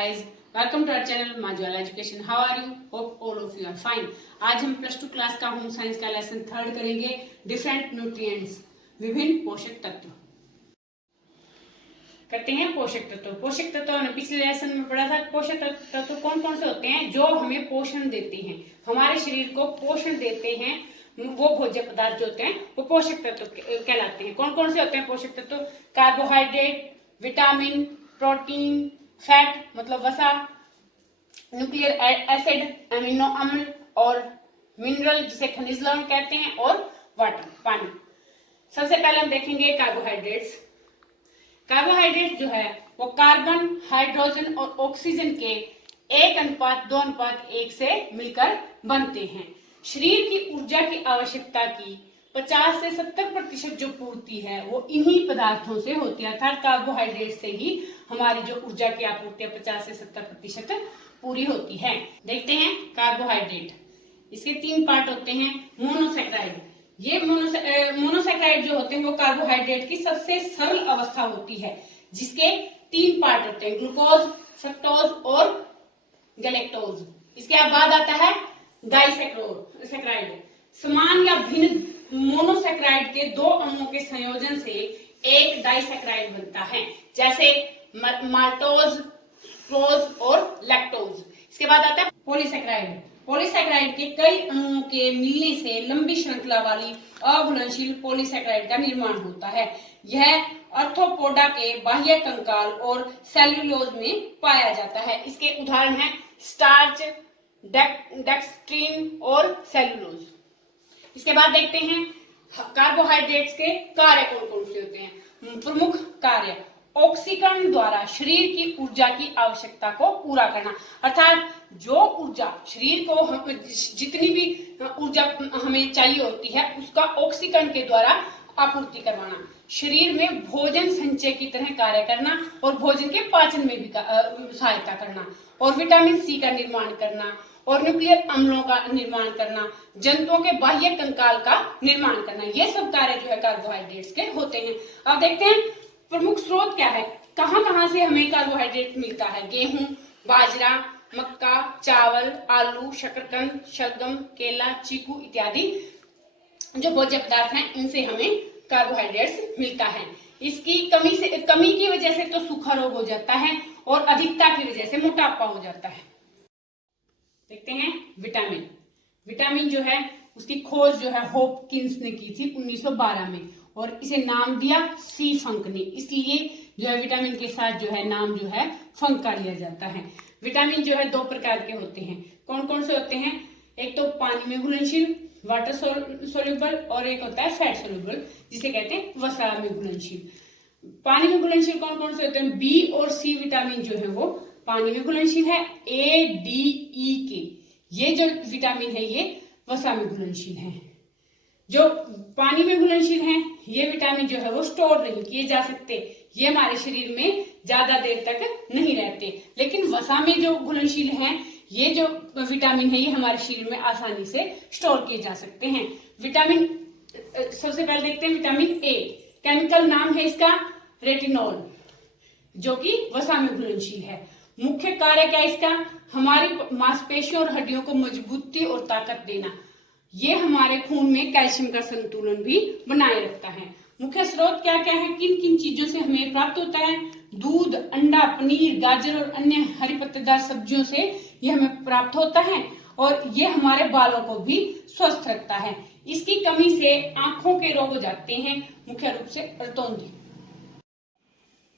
guys, welcome to our channel Majwala Education. How are you? Hope all of you are fine. आज हम plus 2 class का home science का lesson 3 करेंगे, different nutrients, विभिन्न पोषक तत्व। करते हैं पोषक तत्व। पोषक तत्व हमने पिछले लेसन में पढ़ा था। पोषक तत्व कौन कौन से होते हैं जो हमें पोषण देते हैं, हमारे शरीर को पोषण देते हैं, वो भोज्य पदार्थ जो होते हैं वो पोषक तत्व कहलाते हैं। कौन कौन से होते हैं पोषक तत्व? कार्बोहाइड्रेट, विटामिन, प्रोटीन, फैट मतलब वसा, न्यूक्लियर एसिड, अमीनो अम्ल और मिनरल जिसे खनिज लवण कहते हैं, और वाटर पानी। सबसे पहले हम देखेंगे कार्बोहाइड्रेट्स। कार्बोहाइड्रेट जो है वो कार्बन, हाइड्रोजन और ऑक्सीजन के 1:2:1 से मिलकर बनते हैं। शरीर की ऊर्जा की आवश्यकता की 50 से 70% जो पूर्ति है वो इन्हीं पदार्थों से होती है, अर्थात कार्बोहाइड्रेट से ही हमारी जो ऊर्जा की आपूर्ति 50 से 70% पूरी होती है। देखते हैं कार्बोहाइड्रेट। इसके 3 पार्ट होते हैं। मोनोसैकेराइड, ये मोनोसैकेराइड जो होते हैं वो कार्बोहाइड्रेट की सबसे सरल अवस्था होती है, जिसके 3 पार्ट होते हैं, ग्लूकोज, फ्रक्टोज और गैलेक्टोज। इसके बाद आता है डाइसैकेराइड, समान या भिन्न मोनोसैकेराइड के 2 अणुओं के संयोजन से एक डाइसैकेराइड बनता है, जैसे माल्टोज, सुक्रोज और लैक्टोज। इसके बाद आता है पॉलीसैकेराइड। पॉलीसैकेराइड के कई अणुओं के मिलने से लंबी श्रृंखला वाली अघुलनशील पॉलीसैकेराइड का निर्माण होता है। यह आर्थ्रोपोडा के बाह्य कंकाल और सेल्यूलोज में पाया जाता है। इसके उदाहरण हैं स्टार्च, डेक्स्ट्रीन और सेल्यूलोज। इसके बाद देखते हैं कार्बोहाइड्रेट्स के कार्य कौन कौन से होते हैं। प्रमुख कार्य: ऑक्सीकरण द्वारा शरीर की ऊर्जा की आवश्यकता को पूरा करना, अर्थात जो ऊर्जा शरीर को जितनी भी ऊर्जा हमें चाहिए होती है उसका ऑक्सीकरण के द्वारा आपूर्ति करवाना। शरीर में भोजन संचय की तरह कार्य करना और भोजन के पाचन में भी सहायता करना, और विटामिन सी का निर्माण करना, और न्यूक्लियर अम्लों का निर्माण करना, जंतुओं के बाह्य कंकाल का निर्माण करना। ये सब कार्य जो है कार्बोहाइड्रेट्स के होते हैं। अब देखते हैं प्रमुख स्रोत क्या है, कहां कहां से हमें कार्बोहाइड्रेट मिलता है। गेहूं, बाजरा, मक्का, चावल, आलू, शकरकंद, शलगम, केला, चीकू इत्यादि जो भोज्य पदार्थ हैं इनसे हमें कार्बोहाइड्रेट्स मिलता है। इसकी कमी की वजह से तो सूखा रोग हो जाता है और अधिकता की वजह से मोटापा हो जाता है। देखते हैं विटामिन। विटामिन जो है उसकी खोज जो है हॉपकिंस ने की थी 1912 में, और इसे नाम दिया सी फंक ने, इसलिए जो है विटामिन के साथ जो है नाम जो है फंक का लिया जाता है। विटामिन जो है 2 प्रकार के होते हैं। कौन कौन से होते हैं? एक तो पानी में घुलनशील वाटर सोल्यूबल, और एक होता है फैट सोल्यूबल जिसे कहते हैं वसा में घुलनशील। पानी में घुलनशील कौन कौन से होते हैं? बी और सी विटामिन जो है वो पानी में घुलनशील है। ए, डी, ई के ये जो विटामिन है ये वसा में घुलनशील है। जो पानी में घुलनशील हैं ये विटामिन जो है वो स्टोर नहीं किए जा सकते, ये हमारे शरीर में ज्यादा देर तक नहीं रहते। लेकिन वसा में जो घुलनशील हैं ये जो विटामिन है ये हमारे शरीर में आसानी से स्टोर किए जा सकते हैं। विटामिन सबसे पहले देखते हैं विटामिन ए। केमिकल नाम है इसका रेटिनॉल, जो कि वसा में घुलनशील है। मुख्य कार्य क्या है इसका? हमारी मांसपेशियों और हड्डियों को मजबूती और ताकत देना। ये हमारे खून में कैल्शियम का संतुलन भी बनाए रखता है। मुख्य स्रोत क्या क्या है, किन किन चीजों से हमें प्राप्त होता है? दूध, अंडा, पनीर, गाजर और अन्य हरी पत्तेदार सब्जियों से ये हमें प्राप्त होता है, और ये हमारे बालों को भी स्वस्थ रखता है। इसकी कमी से आंखों के रोग हो जाते हैं, मुख्य रूप से रतौंधी।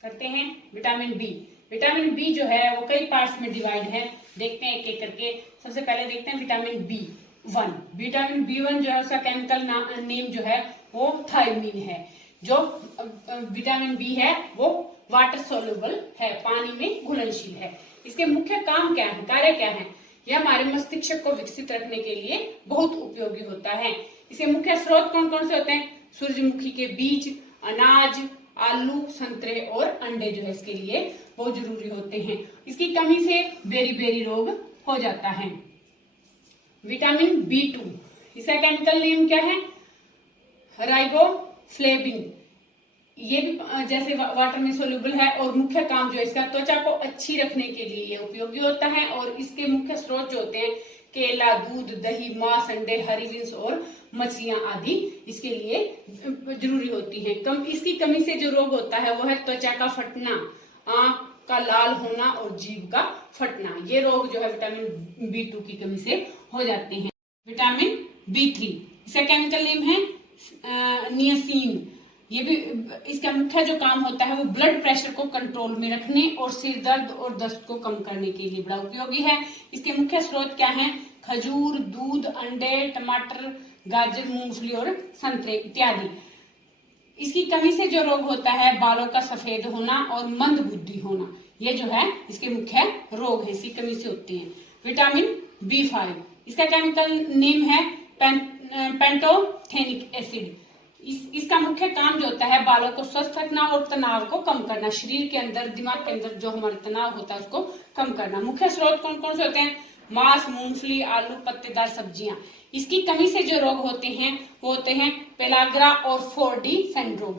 करते हैं विटामिन बी। विटामिन बी जो है वो कई पार्ट्स में डिवाइड है, देखते हैं एक एक करके। सबसे पहले देखते हैं विटामिन B1। विटामिन B1 जो है उसका केमिकल नेम जो है वो थायमीन है। जो विटामिन बी है वो वाटर सोल्यूबल है, पानी में घुलनशील है। इसके मुख्य काम क्या है, कार्य क्या है? यह हमारे मस्तिष्क को विकसित रखने के लिए बहुत उपयोगी होता है। इसके मुख्य स्रोत कौन कौन से होते हैं? सूरजमुखी के बीज, अनाज, आलू, संतरे और अंडे जो है इसके लिए बहुत जरूरी होते हैं। इसकी कमी से बेरी रोग हो जाता है। विटामिन B2 इसका केमिकल नेम क्या है? राइबोफ्लेविन। ये भी जैसे वाटर में सोल्यूबल है और मुख्य काम जो है इसका त्वचा को अच्छी रखने के लिए ये उपयोगी होता है। और इसके मुख्य स्रोत जो होते हैं केला, दूध, दही, मांस, अंडे, हरी जिंस और मछलियां आदि इसके लिए जरूरी होती हैं। इसकी कमी से जो रोग होता है वो है त्वचा का फटना, आंख का लाल होना और जीभ का फटना। ये रोग जो है विटामिन B2 की कमी से हो जाते हैं। विटामिन B3 इसका केमिकल नेम है नियासिन। ये भी इसका मुख्य जो काम होता है वो ब्लड प्रेशर को कंट्रोल में रखने और सिर दर्द और दस्त को कम करने के लिए बड़ा उपयोगी है। इसके मुख्य स्रोत क्या हैं? खजूर, दूध, अंडे, टमाटर, गाजर, मूंगफली और संतरे इत्यादि। इसकी कमी से जो रोग होता है बालों का सफेद होना और मंद बुद्धि होना, ये जो है इसके मुख्य रोग है, इसकी कमी से होते हैं। विटामिन B5 इसका केमिकल नेम है पैंटोथेनिक एसिड। इसका मुख्य काम जो होता है बालों को स्वस्थ रखना और तनाव को कम करना, शरीर के अंदर, दिमाग के अंदर जो हमारा तनाव होता है उसको कम करना। मुख्य स्रोत कौन कौन से होते हैं? मांस, मूंगफली, आलू, पत्तेदार सब्जियां। इसकी कमी से जो रोग होते हैं वो होते हैं पेलाग्रा और 4D सिंड्रोम।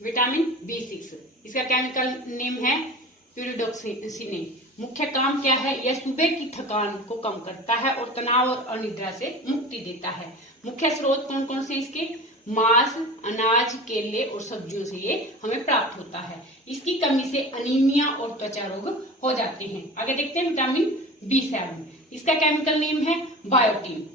विटामिन B6 इसका केमिकल नेम है प्यूरिडोक्सिने। मुख्य काम क्या है? यह सुबह की थकान को कम करता है और तनाव और अनिद्रा से मुक्ति देता है। मुख्य स्रोत कौन कौन से इसके? मांस, अनाज, केले और सब्जियों से ये हमें प्राप्त होता है। इसकी कमी से अनीमिया और त्वचा रोग हो जाते हैं। आगे देखते हैं विटामिन B7 इसका केमिकल नेम है बायोटीन।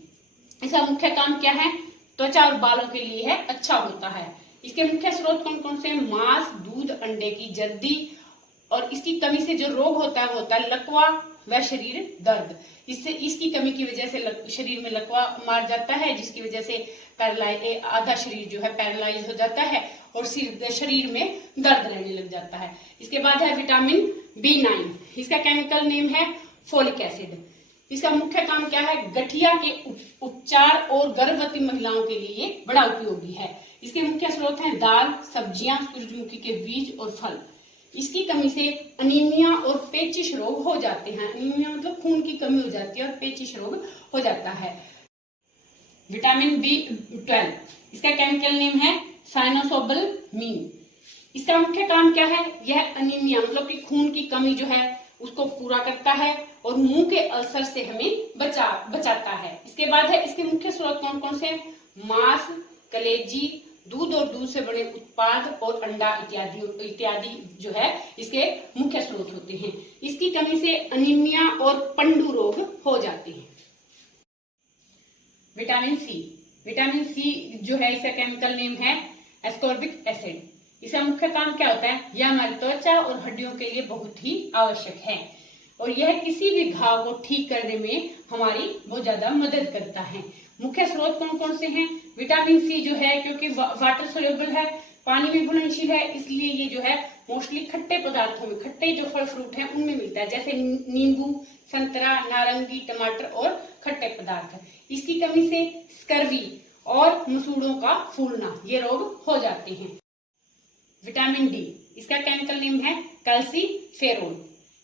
इसका मुख्य काम क्या है? त्वचा और बालों के लिए है अच्छा होता है। इसके मुख्य स्रोत कौन कौन से? मांस, दूध, अंडे की जर्दी। और इसकी कमी से जो रोग होता है वो होता है लकवा व शरीर दर्द। इसकी कमी की वजह से शरीर में लकवा मार जाता है, जिसकी वजह से आधा शरीर जो है पैरालाइज हो जाता है और शरीर में दर्द रहने लग जाता है। इसके बाद है विटामिन B9 इसका केमिकल नेम है फोलिक एसिड। इसका मुख्य काम क्या है? गठिया के उपचार और गर्भवती महिलाओं के लिए ये बड़ा उपयोगी है। इसके मुख्य स्रोत हैं दाल, सब्जियां, सूरजमुखी के बीज और फल। इसकी कमी से अनीमिया और पेचिश रोग हो जाते हैं। अनीमिया मतलब खून की कमी हो जाती है और पेचिश रोग हो जाता है। विटामिन B12 इसका केमिकल नेम है साइनोसोबलमीन। इसका मुख्य काम क्या है? यह अनीमिया मतलब कि खून की कमी जो है उसको पूरा करता है और मुंह के अल्सर से हमें बचाता है। इसके बाद है इसके मुख्य स्रोत कौन कौन से? मांस, कलेजी, दूध और दूध से बने उत्पाद और अंडा इत्यादि जो है इसके मुख्य स्रोत होते हैं। इसकी कमी से अनीमिया और पंडु रोग हो जाते हैं। विटामिन सी जो है इसका केमिकल नेम है एस्कॉर्बिक एसिड। इसका मुख्य काम क्या होता है? यह हमारी त्वचा और हड्डियों के लिए बहुत ही आवश्यक है और यह किसी भी घाव को ठीक करने में हमारी बहुत ज्यादा मदद करता है। मुख्य स्रोत कौन कौन से हैं? विटामिन सी जो है क्योंकि वाटर सोल्यूबल है, पानी में घुलनशील है, इसलिए ये जो है मोस्टली खट्टे पदार्थों में, खट्टे जो फल फ्रूट हैं उनमें मिलता है, जैसे नींबू, संतरा, नारंगी, टमाटर और खट्टे पदार्थ। इसकी कमी से स्कर्वी और मसूड़ों का फूलना ये रोग हो जाते हैं। विटामिन डी इसका केमिकल नेम है कैल्सीफेरोल।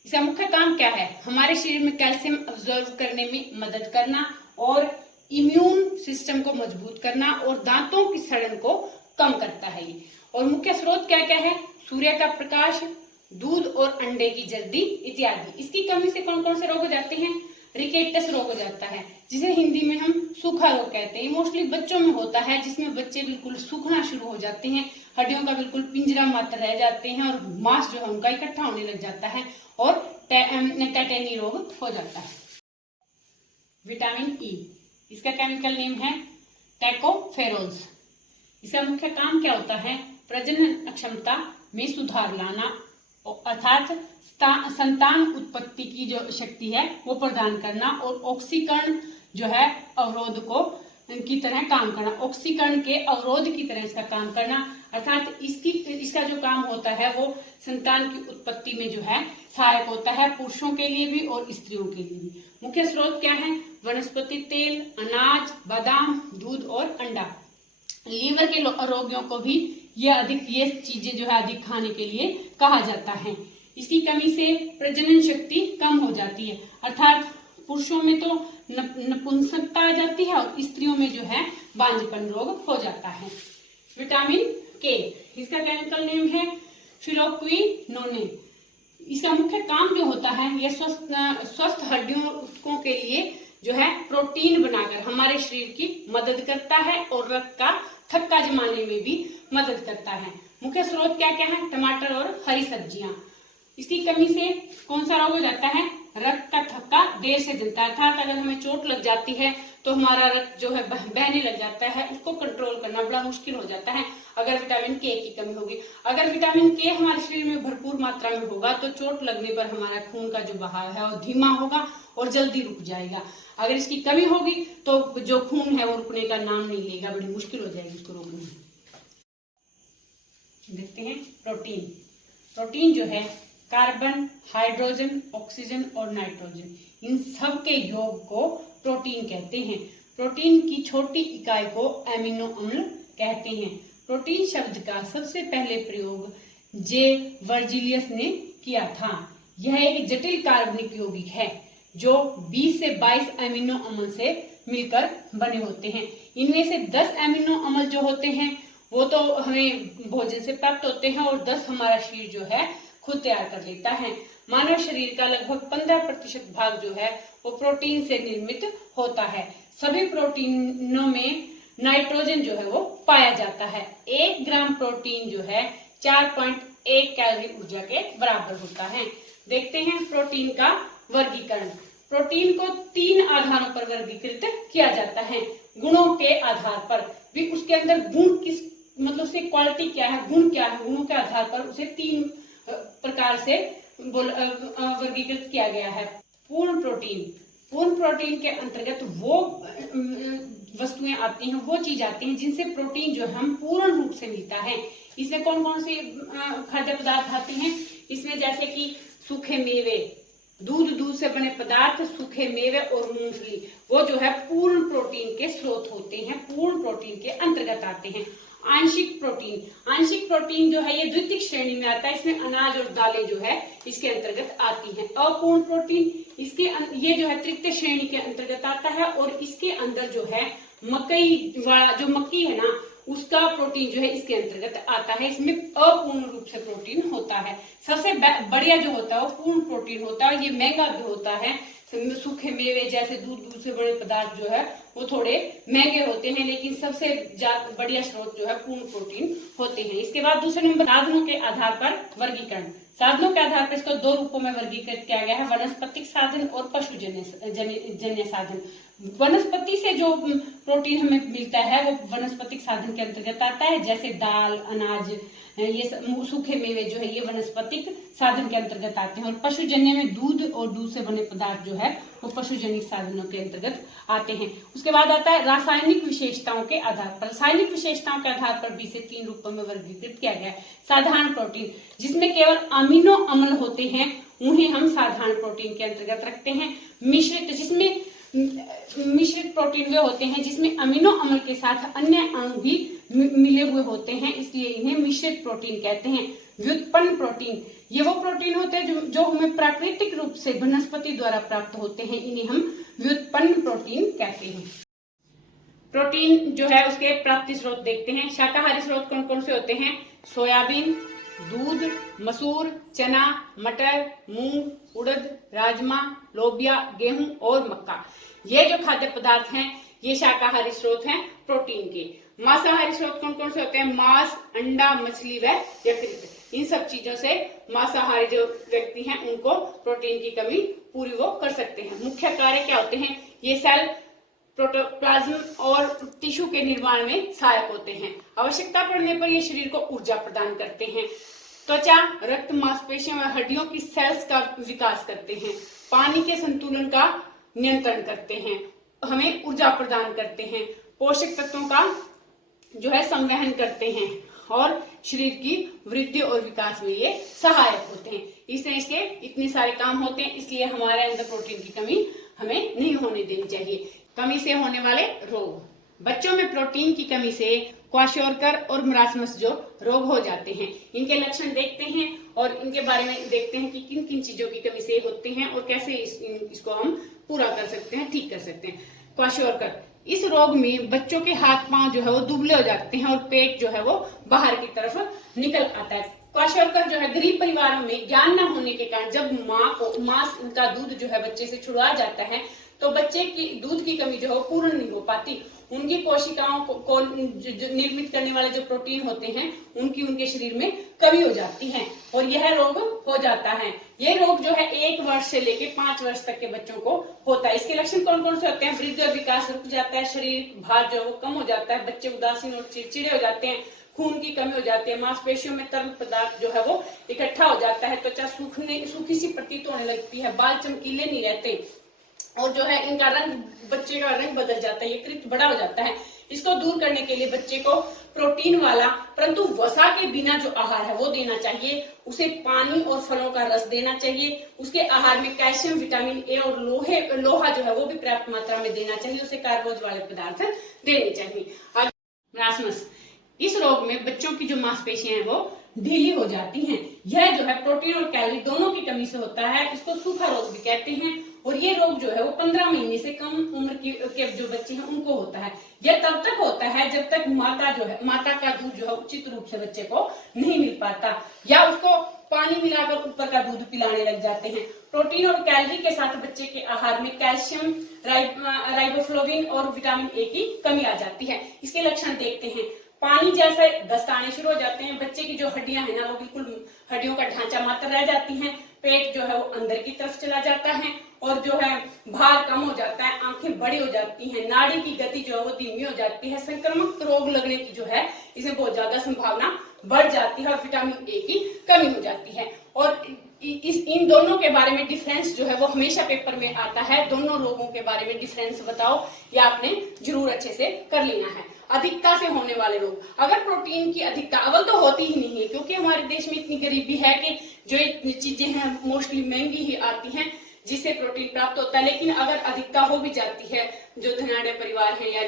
इसका मुख्य काम क्या है? हमारे शरीर में कैल्शियम अब्जॉर्ब करने में मदद करना और इम्यून सिस्टम को मजबूत करना और दांतों की सड़न को कम करता है ये। और मुख्य स्रोत क्या क्या है? सूर्य का प्रकाश, दूध और अंडे की जर्दी इत्यादि। इसकी कमी से कौन कौन से रोग हो जाते हैं? रिकेटस रोग हो जाता है, जिसे हिंदी में हम सूखा रोग कहते हैं। मोस्टली बच्चों में होता है, जिसमें बच्चे बिल्कुल सूखना शुरू हो जाते हैं, हड्डियों का बिल्कुल पिंजरा मात्र रह जाते हैं और मांस जो है उनका इकट्ठा होने लग जाता है और टेटेनी रोग हो जाता है। विटामिन ई इसका केमिकल नेम है टैकोफेरोल्स। इसका मुख्य काम क्या होता है? प्रजनन क्षमता में सुधार लाना, अर्थात संतान उत्पत्ति की जो शक्ति है वो प्रदान करना और ऑक्सीकरण जो है अवरोध को की तरह काम करना, ऑक्सीकरण के अवरोध की तरह इसका काम करना, अर्थात इसका जो काम होता है वो संतान की उत्पत्ति में जो है सहायक होता है, पुरुषों के लिए भी और स्त्रियों के लिए भी। मुख्य स्रोत क्या है? वनस्पति तेल, अनाज, बादाम, दूध और अंडा। लीवर के रोगियों को भी ये चीजें जो है अधिक खाने के लिए कहा जाता है। इसकी कमी से प्रजनन शक्ति कम हो जाती है, अर्थात पुरुषों में तो नपुंसकता आ जाती है और स्त्रियों में जो है बांझपन रोग हो जाता है। विटामिन के, इसका केमिकल नेम है फिलोक्विनोन। इसका मुख्य काम जो होता है, यह स्वस्थ हड्डियों के लिए जो है प्रोटीन बनाकर हमारे शरीर की मदद करता है और रक्त का थक्का जमाने में भी मदद करता है। मुख्य स्रोत क्या क्या है? टमाटर और हरी सब्जियां। इसकी कमी से कौन सा रोग हो जाता है? रक्त का थक्का देर से जमता है, अर्थात अगर हमें चोट लग जाती है तो हमारा रक्त जो है बहने लग जाता है, उसको कंट्रोल करना बड़ा मुश्किल हो जाता है अगर विटामिन के की कमी होगी। अगर विटामिन के हमारे शरीर में भरपूर मात्रा में होगा तो चोट लगने पर हमारा खून का जो बहाव है वो धीमा होगा और जल्दी रुक जाएगा। अगर इसकी कमी होगी तो जो खून है वो रुकने का नाम नहीं लेगा, बड़ी मुश्किल हो जाएगी उसको रोकने में। देखते हैं प्रोटीन। प्रोटीन जो है कार्बन, हाइड्रोजन, ऑक्सीजन और नाइट्रोजन, इन सब के योग को प्रोटीन कहते हैं। प्रोटीन की छोटी इकाई को एमिनो अम्ल कहते हैं। प्रोटीन शब्द का सबसे पहले प्रयोग जे वर्जिलियस ने किया था। यह एक जटिल कार्बनिक यौगिक है जो 20 से 22 एमिनो अम्ल से मिलकर बने होते हैं। इनमें से 10 एमिनो अम्ल जो होते हैं वो तो हमें भोजन से प्राप्त होते हैं और 10 हमारा शरीर जो है खुद तैयार कर लेता है। मानव शरीर का लगभग 15% भाग जो है वो प्रोटीन से निर्मित होता है। सभी प्रोटीनों में नाइट्रोजन जो है वो पाया जाता है। 1 ग्राम प्रोटीन जो है 4.1 कैलोरी ऊर्जा के बराबर होता है। देखते हैं प्रोटीन का वर्गीकरण। प्रोटीन को 3 आधारों पर वर्गीकृत किया जाता है। गुणों के आधार पर भी, उसके अंदर गुण किस मतलब उसकी क्वालिटी क्या है, गुण क्या है, गुणों के आधार पर उसे 3 प्रकार से वर्गीकृत किया गया है। पूर्ण प्रोटीन, पूर्ण प्रोटीन के अंतर्गत वो वस्तुएं आती हैं, वो चीज आती हैं जिनसे प्रोटीन जो हम पूर्ण रूप से मिलता है। इसमें कौन कौन से खाद्य पदार्थ आते हैं? इसमें जैसे कि सूखे मेवे, दूध से बने पदार्थ, सूखे मेवे और मूंगफली, वो जो है पूर्ण प्रोटीन के स्रोत होते हैं, पूर्ण प्रोटीन के अंतर्गत आते हैं। आंशिक प्रोटीन, आंशिक प्रोटीन जो है ये द्वितीय श्रेणी में आता है। इसमें अनाज और दालें जो है इसके अंतर्गत आती हैं। अपूर्ण प्रोटीन ये जो है तृतीय श्रेणी के अंतर्गत आता है और इसके अंदर जो है मकई वाला जो मक्की है ना, उसका प्रोटीन जो है इसके अंतर्गत आता है। इसमें अपूर्ण रूप से प्रोटीन होता है। सबसे बढ़िया जो होता है वो पूर्ण प्रोटीन होता है। ये महंगा भी होता है। सूखे मेवे जैसे दूध से बने पदार्थ जो है वो थोड़े महंगे होते हैं, लेकिन सबसे बढ़िया स्रोत जो है पूर्ण प्रोटीन होते हैं। इसके बाद दूसरे नंबर साधनों के आधार पर वर्गीकरण। साधनों के आधार पर इसको 2 रूपों में वर्गीकृत किया गया है, वनस्पतिक साधन और पशुजन्य साधन। वनस्पति से जो प्रोटीन हमें मिलता है वो वनस्पतिक साधन के अंतर्गत आता है, जैसे दाल, अनाज, ये सूखे मेवे जो है ये वनस्पतिक साधन के अंतर्गत आते हैं। और पशुजन्य में दूध और दूध से बने पदार्थ जो है वो पशुजनिक साधनों के अंतर्गत आते हैं। उसके बाद आता है रासायनिक विशेषताओं के आधार पर। रासायनिक विशेषताओं के आधार पर भी इसे 3 रूपों में वर्गीकृत किया गया है। साधारण प्रोटीन, जिसमें केवल अमीनो अम्ल होते हैं, उन्हें हम साधारण प्रोटीन के अंतर्गत रखते हैं। मिश्रित, जिसमें मिश्रित प्रोटीन वे होते हैं जिसमें अमीनो अम्ल के साथ अन्य अणु भी मिले हुए होते हैं, इसलिए इन्हें मिश्रित प्रोटीन कहते हैं। व्युत्पन्न प्रोटीन, ये वो प्रोटीन होते हैं जो हमें प्राकृतिक रूप से वनस्पति द्वारा प्राप्त होते हैं, इन्हें हम व्युत्पन्न प्रोटीन कहते हैं। प्रोटीन जो है उसके प्राप्ति स्रोत देखते हैं। शाकाहारी स्रोत कौन कौन से होते हैं? सोयाबीन, दूध, मसूर, चना, मटर, मूंग, उड़द, राजमा, लोबिया, गेहूं और मक्का, ये जो खाद्य पदार्थ हैं ये शाकाहारी स्रोत हैं प्रोटीन के। मांसाहारी स्रोत कौन कौन से होते हैं? मांस, अंडा, मछली व यकृत। इन सब चीजों से मांसाहारी जो व्यक्ति हैं उनको प्रोटीन की कमी पूरी वो कर सकते हैं। मुख्य कार्य क्या होते हैं? ये सेल, प्रोटोप्लाज्म और टिश्यू के निर्माण में सहायक होते हैं। आवश्यकता पड़ने पर ये शरीर को ऊर्जा प्रदान करते हैं। त्वचा, रक्त, मांसपेशियों व हड्डियों की सेल्स का विकास करते हैं। पानी के संतुलन का नियंत्रण करते हैं, हमें ऊर्जा प्रदान करते हैं। पोषक तत्वों का जो है संवहन करते हैं और शरीर की वृद्धि और विकास में ये सहायक होते हैं। इसलिए इसके इतने सारे काम होते हैं, इसलिए हमारे अंदर प्रोटीन की कमी हमें नहीं होने देनी चाहिए। कमी से होने वाले रोग, बच्चों में प्रोटीन की कमी से क्वाशोरकर और मरासमस जो रोग हो जाते हैं, इनके लक्षण देखते हैं और इनके बारे में देखते हैं कि किन किन चीजों की कमी से होते हैं और कैसे इसको हम पूरा कर सकते हैं, ठीक कर सकते हैं। क्वाशोरकर, इस रोग में बच्चों के हाथ पांव जो है वो दुबले हो जाते हैं और पेट जो है वो बाहर की तरफ निकल आता है। क्वाशोरकर जो है गरीब परिवारों में ज्ञान न होने के कारण जब माँ का दूध जो है बच्चे से छुड़वा जाता है तो बच्चे की दूध की कमी जो है वो पूर्ण नहीं हो पाती। उनकी कोशिकाओं को निर्मित करने वाले जो प्रोटीन होते हैं उनकी उनके शरीर में कमी हो जाती है और यह रोग हो जाता है। यह रोग जो है 1 वर्ष से लेके 5 वर्ष तक के बच्चों को होता है। इसके लक्षण कौन कौन से होते हैं? वृद्धि और विकास रुक जाता है, शरीर भार जो है वो कम हो जाता है, बच्चे उदासीन और चिड़चिड़े हो जाते हैं, खून की कमी हो जाती है, मांसपेशियों में तरल पदार्थ जो है वो इकट्ठा हो जाता है, त्वचा सूखी सी प्रतीत होने लगती है, बाल चमकीले नहीं रहते और जो है इनका रंग, बच्चे का रंग बदल जाता है, यकृत बड़ा हो जाता है। इसको दूर करने के लिए बच्चे को प्रोटीन वाला परंतु वसा के बिना जो आहार है वो देना चाहिए। उसे पानी और फलों का रस देना चाहिए। उसके आहार में कैल्शियम, विटामिन ए और लोहा जो है वो भी पर्याप्त मात्रा में देना चाहिए। उसे कार्बोज वाले पदार्थ देने चाहिए। मरासमस, इस रोग में बच्चों की जो मांसपेशियां हैं वो ढीली हो जाती हैं। यह जो है प्रोटीन और कैलोरी दोनों की कमी से होता है। इसको सूखा रोग भी कहते हैं और ये रोग जो है वो 15 महीने से कम उम्र के जो बच्चे हैं उनको होता है। यह तब तक होता है जब तक माता का दूध जो है उचित रूप से बच्चे को नहीं मिल पाता या उसको पानी मिलाकर ऊपर का दूध पिलाने लग जाते हैं। प्रोटीन और कैलोरी के साथ बच्चे के आहार में कैल्शियम, राइबोफ्लोविन और विटामिन ए की कमी आ जाती है। इसके लक्षण देखते हैं। पानी जैसे दस्त आने शुरू हो जाते हैं, बच्चे की जो हड्डियां हैं ना वो बिल्कुल हड्डियों का ढांचा मात्र रह जाती हैं, पेट जो है वो अंदर की तरफ चला जाता है और जो है भार कम हो जाता है, आंखें बड़ी हो जाती हैं, नाड़ी की गति जो है वो धीमी हो जाती है, संक्रामक रोग लगने की जो है इसमें बहुत ज्यादा संभावना बढ़ जाती है और विटामिन ए की कमी हो जाती है। और इन दोनों के बारे में डिफरेंस जो है वो हमेशा पेपर में आता है। दोनों रोगों के बारे में डिफरेंस बताओ, या आपने जरूर अच्छे से कर लेना है। अधिकता से होने वाले रोग, अगर प्रोटीन की अधिकता, अव्वल तो होती ही नहीं है क्योंकि हमारे देश में इतनी गरीबी है कि जो चीजें हैं मोस्टली महंगी ही आती हैं जिससे प्रोटीन प्राप्त होता है। लेकिन अगर अधिकता हो भी जाती है, जो धनाढ़ परिवार है या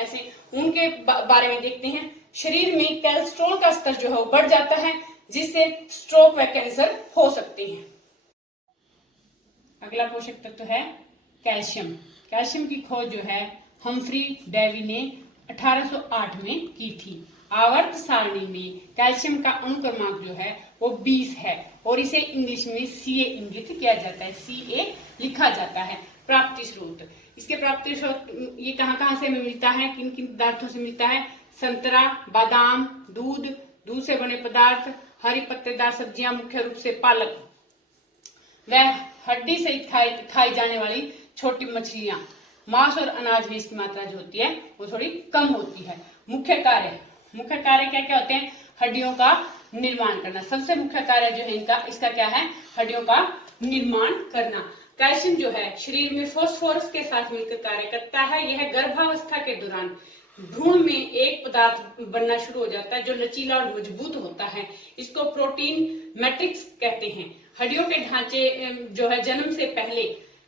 ऐसे, उनके बारे में देखते हैं। शरीर में कोलेस्ट्रॉल का स्तर जो है वो बढ़ जाता है जिससे स्ट्रोक व कैंसर हो सकते हैं। अगला पोषक तत्व है कैल्शियम। कैल्शियम की खोज जो है हम्फ्री डेवी ने 1808 में की थी। आवर्त सारणी में कैल्शियम का अणु क्रमांक जो है वो 20 है और इसे इंग्लिश में Ca इंगित किया जाता है, Ca लिखा जाता है। प्राप्ति स्रोत, इसके प्राप्ति स्रोत ये कहाँ से मिलता है, किन किन पदार्थों से मिलता है? संतरा, बादाम, दूध से बने पदार्थ, हरी पत्तेदार सब्जियां, मुख्य रूप से पालक, वह हड्डी से खाई जाने वाली छोटी मछलियां। मांस और अनाज में इसकी मात्रा जो होती है वो थोड़ी कम होती है। मुख्य कार्य क्या क्या होते हैं? हड्डियों का निर्माण करना, सबसे मुख्य कार्य जो है इसका क्या है? हड्डियों का निर्माण करना। कैल्शियम जो है शरीर में फास्फोरस के साथ मिलकर कार्य करता है। यह गर्भावस्था के दौरान भ्रूण में एक पदार्थ बनना शुरू हो जाता है जो लचीला और मजबूत होता है। इसको प्रोटीन मैट्रिक्स कहते हैं। हड्डियों के ढांचे जो है जन्म से पहले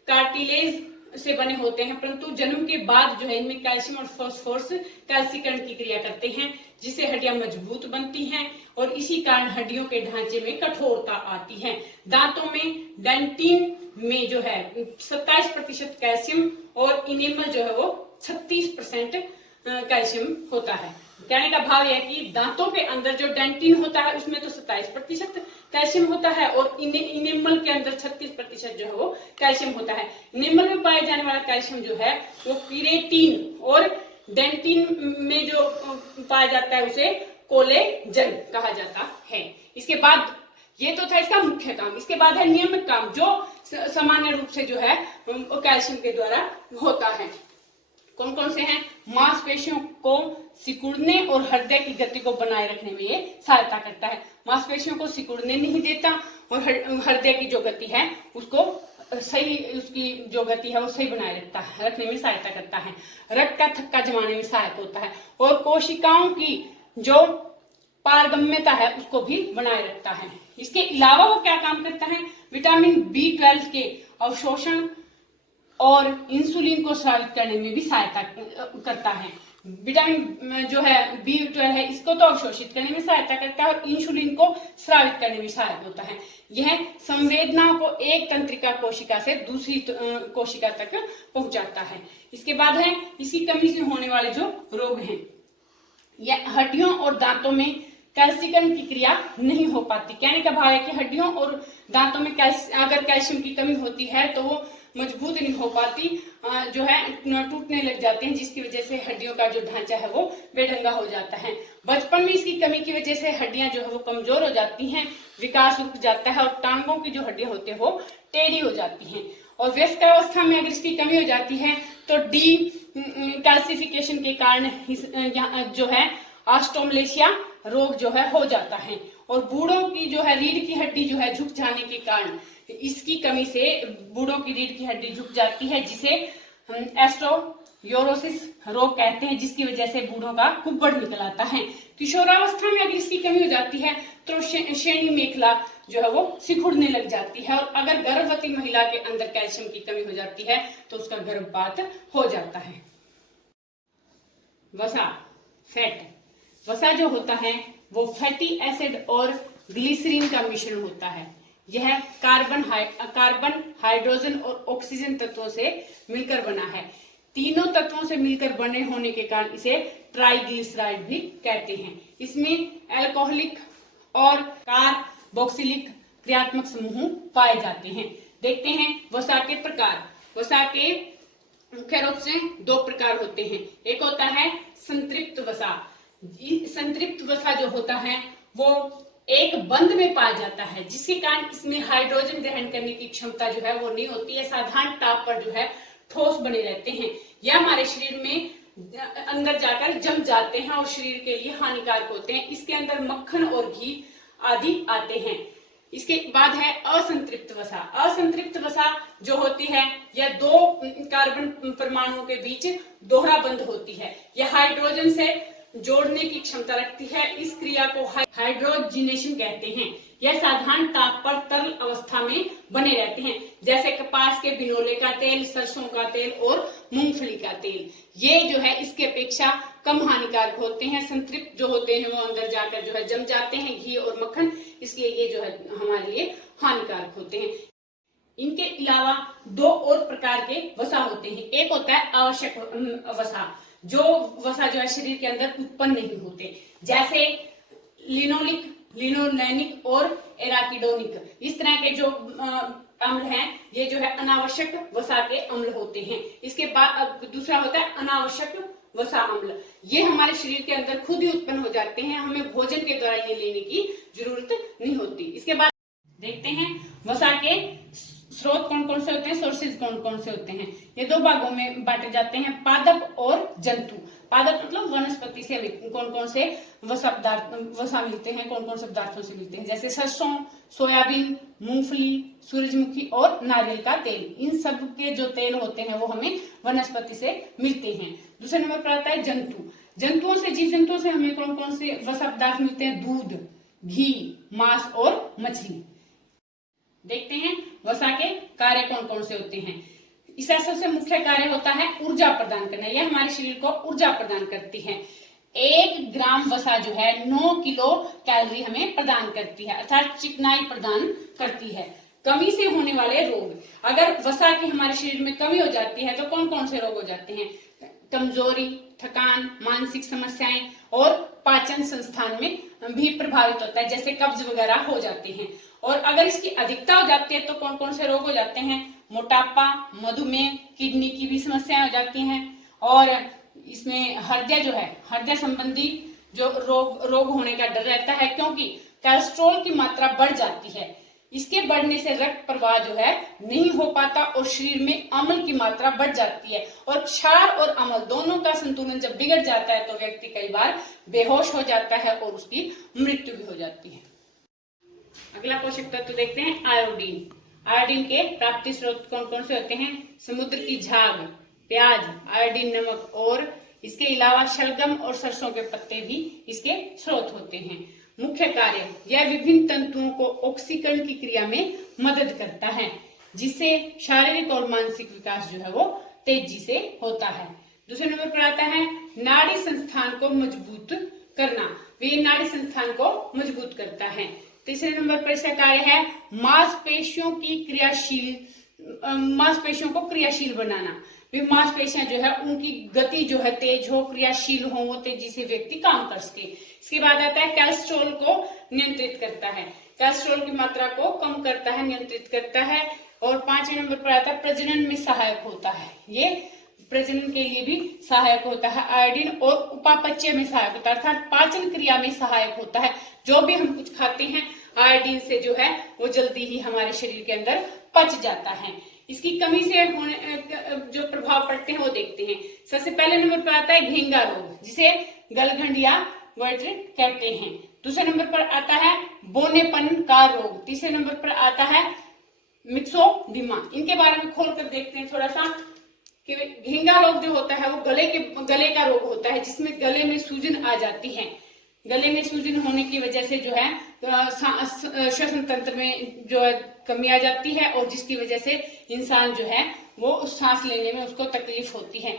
कार्टिलेज से बने होते हैं, परंतु जन्म के बाद जो है इनमें कैल्शियम और फास्फोरस कैल्सीकरण की क्रिया करते हैं जिससे हड्डियां मजबूत बनती हैं और इसी कारण हड्डियों के ढांचे में कठोरता आती है। दांतों में डेंटिन में जो है 27% कैल्शियम और इनेमल जो है वो 36% कैल्शियम होता है। कहने का भाव यह है कि दांतों के अंदर जो डेंटिन होता है उसमें तो 27% कैल्शियम होता है और इनेमल के अंदर 36% जो है वो कैल्शियम होता है। इनेमल में पाए जाने वाला कैल्शियम जो है वो केराटिन और डेंटिन में जो पाया जाता है उसे कोलेजन कहा जाता है। इसके बाद ये तो था इसका मुख्य काम। इसके बाद है नियमित काम जो सामान्य रूप से जो है कैल्शियम के द्वारा होता है। कौन कौन से हैं? मांसपेशियों को सिकुड़ने और हृदय की गति को बनाए रखने में ये सहायता करता है। मांसपेशियों को सिकुड़ने नहीं देता और हृदय की जो गति है उसको सही, उसकी जो गति है वो सही बनाए रखने में सहायता करता है। रक्त का थक्का जमाने में सहायक होता है और कोशिकाओं की जो पारगम्यता है उसको भी बनाए रखता है। इसके अलावा वो क्या काम करता है? विटामिन B12 के अवशोषण और इंसुलिन को स्रावित करने में भी सहायता करता है। विटामिन जो है B12 है, इसको तो अवशोषित करने में सहायता करता है और इंसुलिन को स्रावित करने में सहायक होता है। यह संवेदनाओं को एक तंत्रिका कोशिका से दूसरी कोशिका तक पहुंचाता है। इसके बाद है इसकी कमी से होने वाले जो रोग हैं, यह हड्डियों और दांतों में कैल्सीकरण की क्रिया नहीं हो पाती। कहने का भाव है कि हड्डियों और दांतों में अगर कैल्शियम की कमी होती है तो वो मजबूत नहीं हो पाती, जो है टूटने लग जाते हैं, जिसकी वजह से हड्डियों का जो ढांचा है वो बेढंगा हो जाता है। बचपन में इसकी कमी की वजह से हड्डियां जो है वो कमजोर हो जाती हैं, विकास रुक जाता है और टांगों की जो हड्डियां होती है वो टेढ़ी हो जाती हैं। और वयस्क अवस्था में अगर इसकी कमी हो जाती है तो डी कैल्सिफिकेशन के कारण जो है ऑस्टोमलेशिया रोग जो है हो जाता है। और बूढ़ों की जो है रीढ़ की हड्डी जो है झुक जाने के कारण, इसकी कमी से बूढ़ों की रीढ़ की हड्डी झुक जाती है, जिसे एस्ट्रोयोरोसिस रोग कहते हैं, जिसकी वजह से बूढ़ों का कुब्बड़ निकल आता है। किशोरावस्था में अगर इसकी कमी हो जाती है तो श्रेणी मेखला जो है वो सिकुड़ने लग जाती है। और अगर गर्भवती महिला के अंदर कैल्शियम की कमी हो जाती है तो उसका गर्भपात हो जाता है। वसा, फैट। वसा जो होता है वो फैटी एसिड और ग्लिसरीन का मिश्रण होता है। यह कार्बन, हाइड्रोजन और ऑक्सीजन तत्वों से मिलकर बना है। तीनों तत्वों से मिलकर बने होने के कारण इसे ट्राइग्लिसराइड भी कहते हैं। इसमें एल्कोहलिक और कार्बोक्सिलिक क्रियात्मक समूह पाए जाते हैं। देखते हैं वसा के प्रकार। वसा के मुख्य रूप से दो प्रकार होते हैं। एक होता है संतृप्त वसा। संतृप्त वसा जो होता है वो एक बंध में पाया जाता है, जिसके कारण इसमें हाइड्रोजन ग्रहण करने की क्षमता जो है वो नहीं होती है। साधारण ताप पर जो है ठोस बने रहते हैं। यह हमारे शरीर में अंदर जाकर जम जाते हैं और शरीर के लिए हानिकारक होते हैं। इसके अंदर मक्खन और घी आदि आते हैं। इसके बाद है असंतृप्त वसा। असंतृप्त वसा जो होती है यह दो कार्बन परमाणुओं के बीच दोहरा बंध होती है। यह हाइड्रोजन से जोड़ने की क्षमता रखती है। इस क्रिया को हाइड्रोजिनेशन कहते हैं। यह साधारण ताप पर तरल अवस्था में बने रहते हैं, जैसे कपास के बिनोले का तेल, सरसों का तेल और मूंगफली का तेल। ये जो है इसके अपेक्षा कम हानिकारक होते हैं। संतृप्त जो होते हैं वो अंदर जाकर जो है जम जाते हैं, घी और मक्खन, इसलिए ये जो है हमारे लिए हानिकारक होते हैं। इनके अलावा दो और प्रकार के वसा होते हैं। एक होता है आवश्यक वसा, जो वसा जो है शरीर के अंदर उत्पन्न नहीं होते, जैसे लिनोलिक, लिनोलेनिक और एराकिडोनिक। इस तरह के जो अम्ल हैं ये जो है अनावश्यक वसा के अम्ल होते हैं। इसके बाद दूसरा होता है अनावश्यक वसा अम्ल। ये हमारे शरीर के अंदर खुद ही उत्पन्न हो जाते हैं, हमें भोजन के द्वारा ये लेने की जरूरत नहीं होती। इसके बाद देखते हैं वसा के स्रोत कौन कौन से होते हैं, सोर्सेज कौन कौन से होते हैं। ये दो भागों में बांटे जाते हैं, पादप और जंतु। पादप मतलब वनस्पति से कौन कौन से वसा मिलते हैं, कौन कौन से पदार्थों से मिलते हैं, जैसे सरसों, सोयाबीन, मूंगफली, सूरजमुखी और नारियल का तेल। इन सब के जो तेल होते हैं वो हमें वनस्पति से मिलते हैं। दूसरे नंबर पर आता है जंतु। जंतुओं से, जीव जंतुओं से हमें कौन कौन से वसा पदार्थ मिलते हैं, दूध, घी, मांस और मछली। देखते हैं वसा के कार्य कौन कौन से होते हैं। इसका सबसे मुख्य कार्य होता है ऊर्जा प्रदान करना। यह हमारे शरीर को ऊर्जा प्रदान करती है। 1 ग्राम वसा जो है 9 किलो कैलोरी हमें प्रदान करती है, अर्थात चिकनाई प्रदान करती है। कमी से होने वाले रोग, अगर वसा की हमारे शरीर में कमी हो जाती है तो कौन कौन से रोग हो जाते हैं, कमजोरी, थकान, मानसिक समस्याएं और पाचन संस्थान में भी प्रभावित होता है, जैसे कब्ज वगैरह हो जाते हैं। और अगर इसकी अधिकता हो जाती है तो कौन कौन से रोग हो जाते हैं, मोटापा, मधुमेह, किडनी की भी समस्याएं हो जाती हैं। और इसमें हृदय जो है, हृदय संबंधी जो रोग होने का डर रहता है, क्योंकि कोलेस्ट्रॉल की मात्रा बढ़ जाती है। इसके बढ़ने से रक्त प्रवाह जो है नहीं हो पाता और शरीर में अम्ल की मात्रा बढ़ जाती है। और क्षार और अम्ल दोनों का संतुलन जब बिगड़ जाता है तो व्यक्ति कई बार बेहोश हो जाता है और उसकी मृत्यु भी हो जाती है। अगला पोषक तत्व देखते हैं आयोडीन। आयोडीन के प्राप्ति स्रोत कौन कौन से होते हैं, समुद्र की झाग, प्याज, आयोडीन नमक और इसके अलावा शलगम और सरसों के पत्ते भी इसके स्रोत होते हैं। मुख्य कार्य, यह विभिन्न तंतुओं को ऑक्सीकरण की क्रिया में मदद करता है, जिससे शारीरिक और मानसिक विकास जो है वो तेजी से होता है। दूसरे नंबर पर आता है नाड़ी संस्थान को मजबूत करना, वे नाड़ी संस्थान को मजबूत करता है। तीसरे नंबर पर इसका कार्य है मांसपेशियों को क्रियाशील बनाना। वे मांसपेशियां जो है उनकी गति जो है तेज हो, क्रियाशील हो, वो तेजी से व्यक्ति काम कर सके। इसके बाद आता है कोलेस्ट्रॉल को नियंत्रित करता है, कोलेस्ट्रॉल की मात्रा को कम करता है, नियंत्रित करता है। और 5वें नंबर पर आता है प्रजनन में सहायक होता है, ये प्रजनन के लिए भी सहायक होता है। आयोडीन और उपापचय में सहायक होता है, अर्थात पाचन क्रिया में सहायक होता है। जो भी हम कुछ खाते हैं आयोडीन से जो है वो जल्दी ही हमारे शरीर के अंदर पच जाता है। इसकी कमी से होने जो प्रभाव पड़ते हैं वो देखते हैं। सबसे पहले नंबर पर आता है घेंगा रोग, जिसे गलघंड या वर्ट्र कहते हैं। दूसरे नंबर पर आता है बौनेपन का रोग। तीसरे नंबर पर आता है मिक्सोडिमा। इनके बारे में खोलकर देखते हैं थोड़ा सा कि घेंगा रोग जो होता है वो गले का रोग होता है, जिसमें गले में सूजन आ जाती है। गले में सूजन होने की वजह से जो है श्वसन तंत्र में जो है कमी आ जाती है, और जिसकी वजह से इंसान जो है वो सांस लेने में उसको तकलीफ होती है।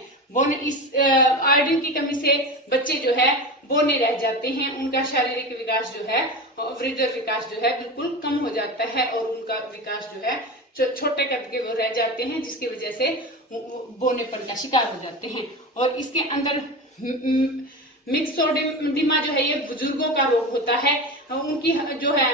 इस आयोडीन की कमी से बच्चे जो है बौने रह जाते हैं, उनका शारीरिक विकास जो है, वृद्धि विकास जो है बिल्कुल कम हो जाता है, और उनका विकास जो है छोटे कद के वो रह जाते हैं, जिसकी वजह से बौनेपन का शिकार हो जाते हैं। और इसके अंदर मिक्सोडिमा जो है ये बुजुर्गों का रोग होता है। उनकी जो है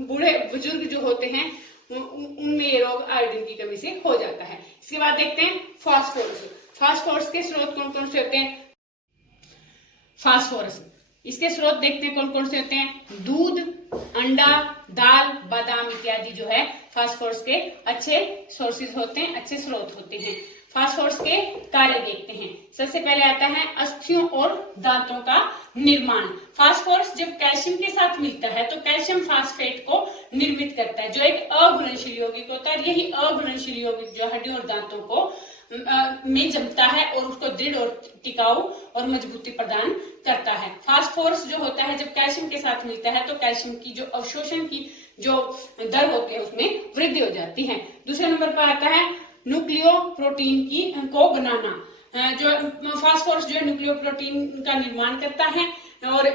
बूढ़े बुजुर्ग जो होते हैं उनमें ये रोग आयोडीन की कमी से हो जाता है। इसके बाद देखते हैं फास्फोरस। फास्फोरस के स्रोत कौन कौन से होते हैं? फास्फोरस इसके स्रोत देखते हैं कौन कौन से होते हैं। दूध, अंडा, दाल, बादाम इत्यादि जो है फास्फोरस के अच्छे सोर्सेज होते हैं, अच्छे स्रोत होते हैं। फास्फोरस के कार्य देखते हैं। सबसे पहले आता है अस्थियों और दांतों का निर्माण। फास्फोरस जब कैल्शियम के साथ मिलता है तो कैल्शियम फास्फेट को निर्मित करता है, जो एक अघुलनशील यौगिक होता है। यही अघुलनशील यौगिक जो हड्डियों और दांतों को में जमता है और उसको दृढ़ और टिकाऊ और मजबूती प्रदान करता है। फास्फोरस जो होता है जब कैल्शियम के साथ मिलता है तो कैल्शियम की जो अवशोषण की जो दर होती है उसमें वृद्धि हो जाती है। दूसरे नंबर पर आता है न्यूक्लियोप्रोटीन को बनाना। जो फास्फोरस जो है न्यूक्लियोप्रोटीन का निर्माण करता है और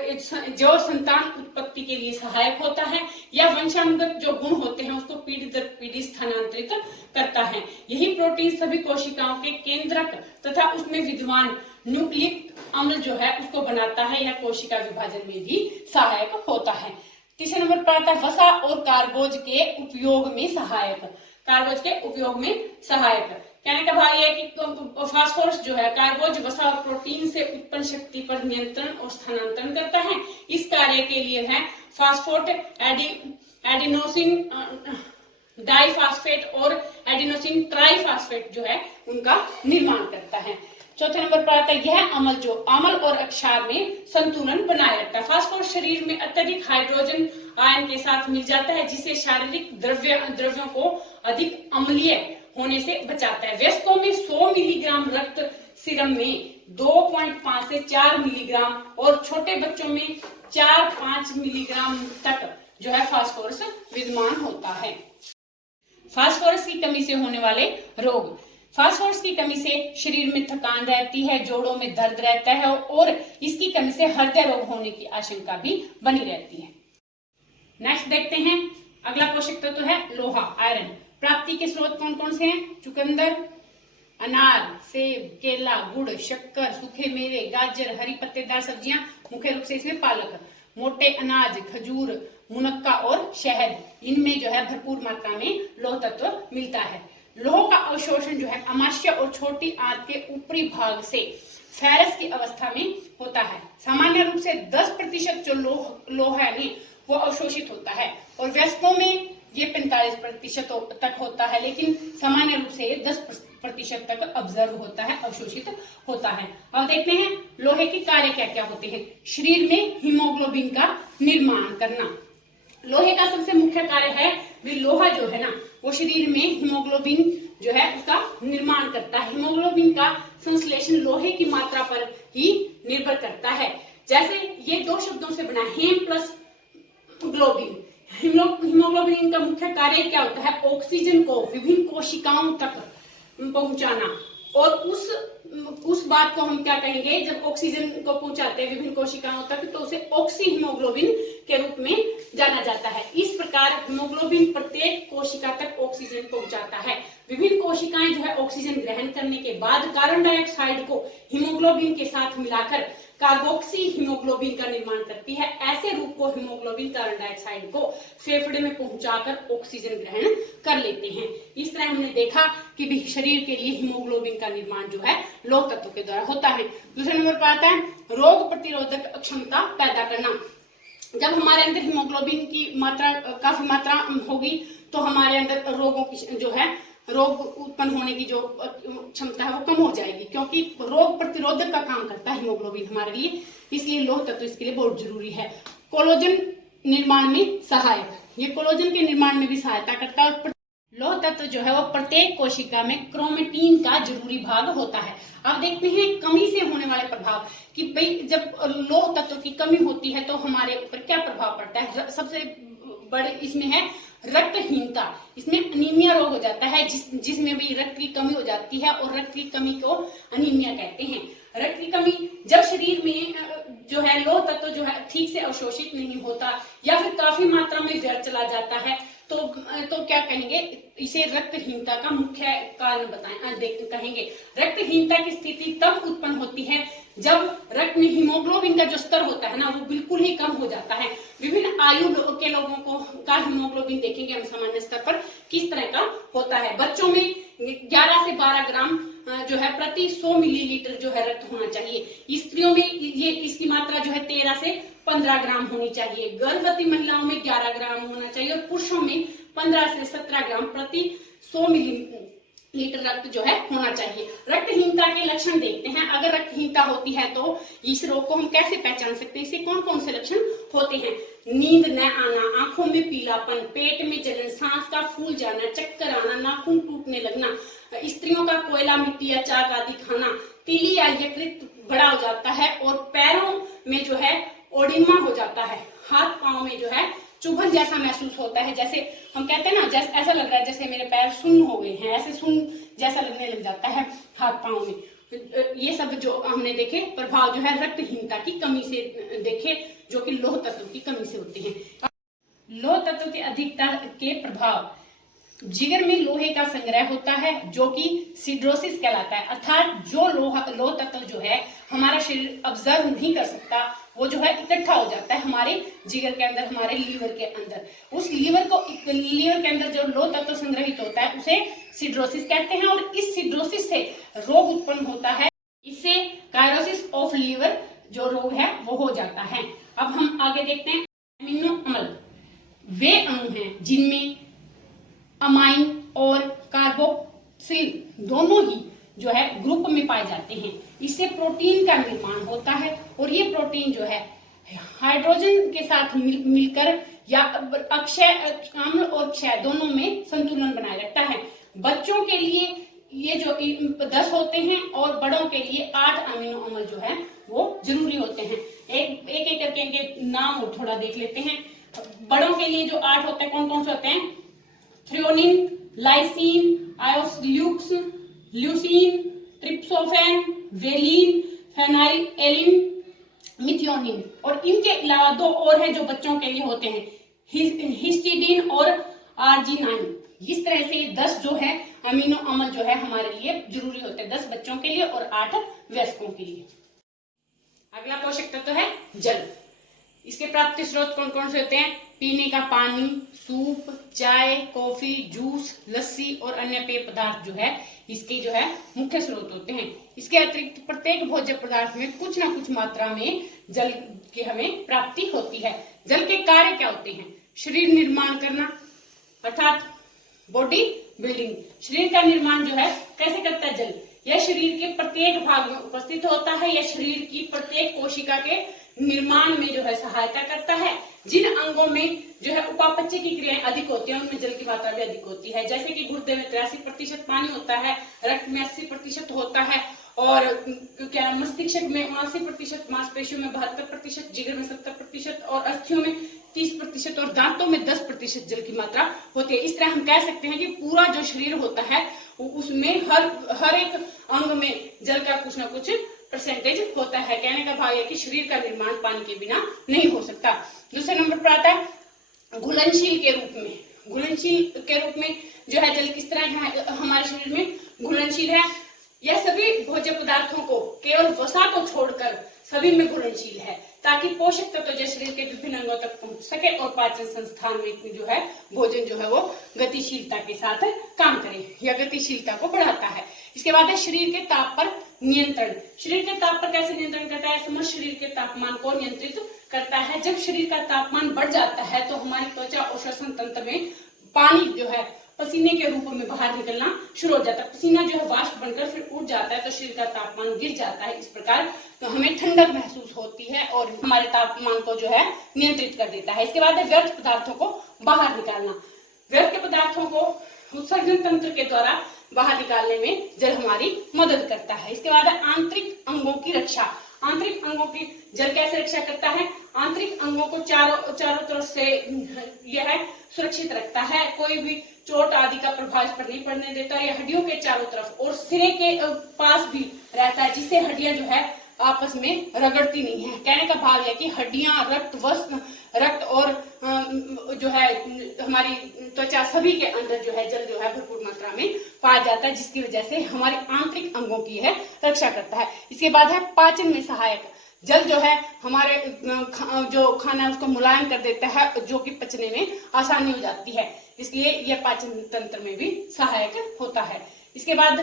जो संतान उत्पत्ति के लिए सहायक होता है, या वंशानुगत जो गुण होते हैं उसको पीढ़ी दर पीढ़ी स्थानांतरित करता है। यही प्रोटीन सभी कोशिकाओं के केंद्रक तथा उसमें विद्यमान न्यूक्लिक अम्ल जो है उसको बनाता है, या कोशिका विभाजन में भी सहायक होता है। तीसरे नंबर पर आता है वसा और कार्बोज के उपयोग में सहायक। कार्बोज के उपयोग में सहायक कहने का भाव यह है कि फास्फोरस जो है कार्बोज, वसा और प्रोटीन से उत्पन्न शक्ति पर नियंत्रण और स्थानांतरण करता है। इस कार्य के लिए है फास्फोट एडिनोसिन डाइफास्फेट और एडिनोसिन ट्राइफास्फेट जो है उनका निर्माण करता है। चौथे नंबर पर आता है यह अम्ल जो अम्ल और अक्षार में संतुलन बनाए रखता है। फास्फोरस शरीर में अत्यधिक हाइड्रोजन आयन के साथ मिल जाता है, जिससे शारीरिक द्रव्यों को अधिक अम्लीय होने से बचाता है। वयस्कों में 100 मिलीग्राम रक्त सीरम में 2.5 से 4 मिलीग्राम और छोटे बच्चों में 4-5 मिलीग्राम तक जो है फास्फोरस विद्यमान होता है। फास्फोरस की कमी से होने वाले रोग। फास्फोरस की कमी से शरीर में थकान रहती है, जोड़ों में दर्द रहता है और इसकी कमी से हृदय रोग होने की आशंका भी बनी रहती है। नेक्स्ट देखते हैं अगला पोषक तत्व तो है लोहा, आयरन। प्राप्ति के स्रोत कौन कौन से हैं? चुकंदर, अनार, सेब, केला, गुड़, शक्कर, सूखे मेवे, गाजर, हरी पत्तेदार सब्जियां, मुख्य रूप से इसमें पालक, मोटे अनाज, खजूर, मुनक्का और शहद, इनमें जो है भरपूर मात्रा में लोह तत्व मिलता है। लोह का अवशोषण जो है अमाशय और छोटी आंत के ऊपरी भाग से फेरस की अवस्था में होता है। सामान्य रूप से 10% जो लोह है वो अवशोषित होता है और वयस्कों में ये 45% तक होता है, लेकिन सामान्य रूप से ये 10% तक ऑब्जर्व होता है, अवशोषित होता है। अब देखते हैं लोहे के कार्य क्या क्या होते हैं। शरीर में हीमोग्लोबिन का निर्माण करना। लोहे का सबसे मुख्य कार्य है भी लोहा जो है ना वो शरीर में हीमोग्लोबिन जो है उसका निर्माण करता है। हीमोग्लोबिन का संश्लेषण लोहे की मात्रा पर ही निर्भर करता है। जैसे ये दो शब्दों से बना हेम प्लस ग्लोबिन। हीमोग्लोबिन का मुख्य कार्य क्या होता है? ऑक्सीजन को विभिन्न कोशिकाओं तक पहुंचाना। और उस बात को हम क्या कहेंगे, जब ऑक्सीजन को पहुंचाते हैं विभिन्न कोशिकाओं तक तो उसे ऑक्सी हीमोग्लोबिन के रूप में जाना जाता है। इस प्रकार हीमोग्लोबिन प्रत्येक कोशिका तक ऑक्सीजन पहुंचाता है। विभिन्न कोशिकाएं जो है ऑक्सीजन ग्रहण करने के बाद कार्बन डाइऑक्साइड को हीमोग्लोबिन के साथ मिलाकर कार्बोक्सी हीमोग्लोबिन का निर्माण करती है। ऐसे रूप को हीमोग्लोबिन कार्बन डाइऑक्साइड को फेफड़े में पहुंचाकर ऑक्सीजन ग्रहण कर लेते हैं। इस तरह हमने देखा कि भी शरीर के लिए हीमोग्लोबिन का निर्माण जो है लौह तत्व के द्वारा होता है। दूसरे नंबर पर आता है रोग प्रतिरोधक क्षमता पैदा करना। जब हमारे अंदर हीमोग्लोबिन की मात्रा काफी मात्रा होगी तो हमारे अंदर रोगों की जो है रोग उत्पन्न होने की जो क्षमता है वो कम हो जाएगी, क्योंकि रोग प्रतिरोधक का काम करता है हीमोग्लोबिन हमारे लिए, इसलिए लौह तत्व इसके लिए बहुत जरूरी है। कोलेजन निर्माण में सहायक, ये कोलेजन के निर्माण में भी सहायता करता है। और लौह तत्व जो है वो प्रत्येक कोशिका में क्रोमेटिन का जरूरी भाग होता है। अब देखते हैं कमी से होने वाले प्रभाव कि भाई जब लौह तत्व की कमी होती है तो हमारे ऊपर क्या प्रभाव पड़ता है। सबसे बड़े इसमें है रक्तहीनता, इसमें अनीमिया रोग हो जाता है जिसमें भी रक्त की कमी हो जाती है और रक्त की कमी को अनीमिया कहते हैं। रक्त की कमी जब शरीर में जो है लौह तत्व जो है ठीक से अवशोषित नहीं होता या फिर काफी मात्रा में व्यर्थ चला जाता है तो क्या कहेंगे, इसे रक्तहीनता का मुख्य कारण कहेंगे। रक्तहीनता की स्थिति तब उत्पन्न होती है जब रक्त में हीमोग्लोबिन का जो स्तर होता है ना वो बिल्कुल ही कम हो जाता है। विभिन्न आयु के लोगों को का हीमोग्लोबिन देखेंगे हम सामान्य स्तर पर किस तरह का होता है। बच्चों में 11 से 12 ग्राम जो है प्रति 100 मिलीलीटर जो है रक्त होना चाहिए। स्त्रियों में ये इसकी मात्रा जो है 13 से 15 ग्राम होनी चाहिए। गर्भवती महिलाओं में 11 ग्राम होना चाहिए और पुरुषों में 15 से 17 ग्राम प्रति 100 मिलीलीटर रक्त जो है होना चाहिए। रक्तहीनता के लक्षण देखते हैं। अगर रक्तहीनता होती है तो इस रोग को हम कैसे पहचान सकते हैं, इससे कौन कौन से लक्षण होते हैं। नींद न आना, आंखों में पीलापन, पेट में जलन, सांस का फूल जाना, चक्कर आना, नाखून टूटने लगना, स्त्रियों का कोयला, मिट्टी या चाक आदि खाना, तीली या यकृत बड़ा हो जाता है और पैरों में जो है ओडिमा हो जाता है। हाथ पांव में जो है चुभन जैसा महसूस होता है, जैसे हम कहते हैं ना जैसे ऐसा लग रहा है जैसे मेरे पैर सुन्न हो गए हैं, ऐसे सुन्न जैसा लगने लग जाता है हाथ पांव में। ये सब जो हमने देखे प्रभाव जो है रक्तहीनता की कमी से देखे, जो कि लौह तत्व की कमी से होते हैं। लौह तत्व की अधिकता के प्रभाव, जिगर में लोहे का संग्रह होता है जो कि सिड्रोसिस कहलाता है, अर्थात जो लौह तत्व जो है हमारा शरीर ऑब्जर्व नहीं कर सकता वो जो है इकट्ठा हो जाता है हमारे जिगर के अंदर, हमारे लीवर के अंदर। उस लीवर के अंदर जो लौह तत्व संग्रहित होता है उसे सिड्रोसिस कहते हैं और इस सिड्रोसिस से रोग उत्पन्न होता है। इससे कायरोसिस ऑफ लीवर जो रोग है वो हो जाता है। अब हम आगे देखते हैं अमीनो अम्ल। वे अणु हैं जिनमें अमाइन और कार्बोक्सिल दोनों ही जो है ग्रुप में पाए जाते हैं। इससे प्रोटीन का निर्माण होता है और ये प्रोटीन जो है हाइड्रोजन के साथ मिलकर या अक्षय अम्ल और क्षय दोनों में संतुलन बनाए रखता है। बच्चों के लिए ये जो 10 होते हैं और बड़ों के लिए 8 अमीनो अम्ल जो है वो जरूरी होते हैं। एक करके इनके नाम थोड़ा देख लेते हैं। बड़ों के लिए जो 8 होते हैं कौन कौन से होते हैं, threonine, lysine, isoleucine, leucine, tryptophan, valine, phenylalanine, methionine. और इनके अलावा 2 और हैं जो बच्चों के लिए होते हैं, हिस्टिडीन और आर्जिनाइन। इस तरह से 10 जो है अमीनो अम्ल जो है हमारे लिए जरूरी होते हैं, 10 बच्चों के लिए और 8 वयस्कों के लिए। अगला पोषक तत्व है जल। इसके प्राप्ति स्रोत कौन कौन से होते हैं, पीने का पानी, सूप, चाय, कॉफी, जूस, लस्सी और अन्य पेय पदार्थ जो है इसके जो है मुख्य स्रोत होते हैं। इसके अतिरिक्त प्रत्येक भोज्य पदार्थ में कुछ न कुछ मात्रा में जल की हमें प्राप्ति होती है। जल के कार्य क्या होते हैं, शरीर निर्माण करना अर्थात बॉडी बिल्डिंग। शरीर का निर्माण जो है कैसे करता है जल, यह शरीर के प्रत्येक भाग में उपस्थित होता है। यह शरीर की प्रत्येक कोशिका के निर्माण में जो है सहायता करता है। जिन अंगों में जो है उपापचय की क्रियाएं अधिक होती है उनमें जल की मात्रा भी अधिक होती है। जैसे कि गुर्दे में 83% पानी होता है, रक्त में 80% होता है और क्या मस्तिष्क में 79%, मांसपेशियों में 72%, जिगर में 70% और अस्थियों में 30% और दांतों में 10% जल की मात्रा होती है। इस तरह हम कह सकते हैं कि पूरा जो शरीर होता है उसमें हर एक अंग में जल का कुछ ना कुछ परसेंटेज होता है। कहने का भाव है कि शरीर का निर्माण पानी के बिना नहीं हो सकता। दूसरे नंबर पर आता है घुलनशील के रूप में। घुलनशील के रूप में जो है जल किस तरह है हमारे शरीर में घुलनशील है। यह सभी भोज्य पदार्थों को केवल वसा को छोड़कर सभी में घुलनशील है, ताकि पोषक तत्व जो शरीर के विभिन्न अंगों तक पहुंच सके और पाचन संस्थान में जो है भोजन जो है वो गतिशीलता के साथ काम करे या गतिशीलता को बढ़ाता है। इसके बाद है शरीर के ताप पर नियंत्रण। शरीर के ताप पर कैसे नियंत्रण करता है? समस्त शरीर के तापमान को नियंत्रित करता है। जब शरीर का तापमान बढ़ जाता है तो हमारी त्वचा और श्वसन तंत्र में पानी जो है पसीने के रूप में बाहर निकलना शुरू हो जाता है। पसीना जो है वाष्प बनकर फिर उड़ जाता है तो शरीर का तापमान गिर जाता है। इस प्रकार तो हमें ठंडक महसूस होती है और हमारे तापमान को जो है नियंत्रित कर देता है। इसके बाद है व्यर्थ पदार्थों को बाहर निकालना। व्यर्थ पदार्थों को उत्सर्जन तंत्र के द्वारा बाहर निकालने में जल हमारी मदद करता है। इसके बाद है आंतरिक अंगों की रक्षा। आंतरिक अंगों की जल कैसे रक्षा करता है? आंतरिक अंगों को चारों तरफ से यह सुरक्षित रखता है। कोई भी चोट आदि का प्रभाव इस पर नहीं पड़ने देता। यह हड्डियों के चारों तरफ और सिरे के पास भी रहता है, जिससे हड्डियां जो है आपस में रगड़ती नहीं है। कहने का भाव है कि हड्डियां, रक्त और जो है हमारी त्वचा सभी के अंदर जो है जल जो है भरपूर मात्रा में पाया जाता है, जिसकी वजह से हमारे आंतरिक अंगों की है रक्षा करता है। इसके बाद है पाचन में सहायक। जल जो है हमारे जो खाना है उसको मुलायम कर देता है, जो कि पचने में आसानी हो जाती है, इसलिए यह पाचन तंत्र में भी सहायक होता है। इसके बाद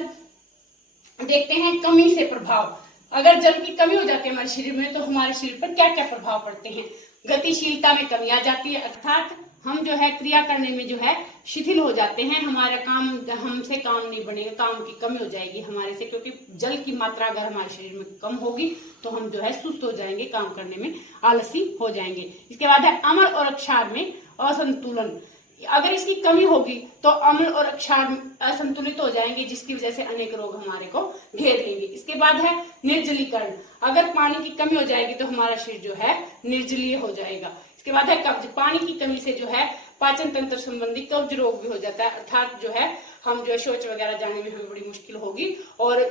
देखते हैं कमी से प्रभाव। अगर जल की कमी हो जाती है हमारे शरीर में तो हमारे शरीर पर क्या क्या प्रभाव पड़ते हैं? गतिशीलता में कमी आ जाती है, अर्थात हम जो है क्रिया करने में जो है शिथिल हो जाते हैं। हमारा काम हमसे काम नहीं बनेगा, काम की कमी हो जाएगी हमारे से, क्योंकि जल की मात्रा अगर हमारे शरीर में कम होगी तो हम जो है सुस्त हो जाएंगे, काम करने में आलसी हो जाएंगे। इसके बाद है अम्ल और क्षार में असंतुलन। अगर इसकी कमी होगी तो अम्ल और क्षार असंतुलित हो जाएंगे, जिसकी वजह से अनेक रोग हमारे को घेर लेंगे। इसके बाद है निर्जलीकरण। अगर पानी की कमी हो जाएगी तो हमारा शरीर जो है निर्जलीय हो जाएगा। इसके बाद है कब्ज। पानी की कमी से जो है पाचन तंत्र संबंधी कब्ज रोग भी हो जाता है, अर्थात जो है हम जो है शौच वगैरह जाने में हमें बड़ी मुश्किल होगी और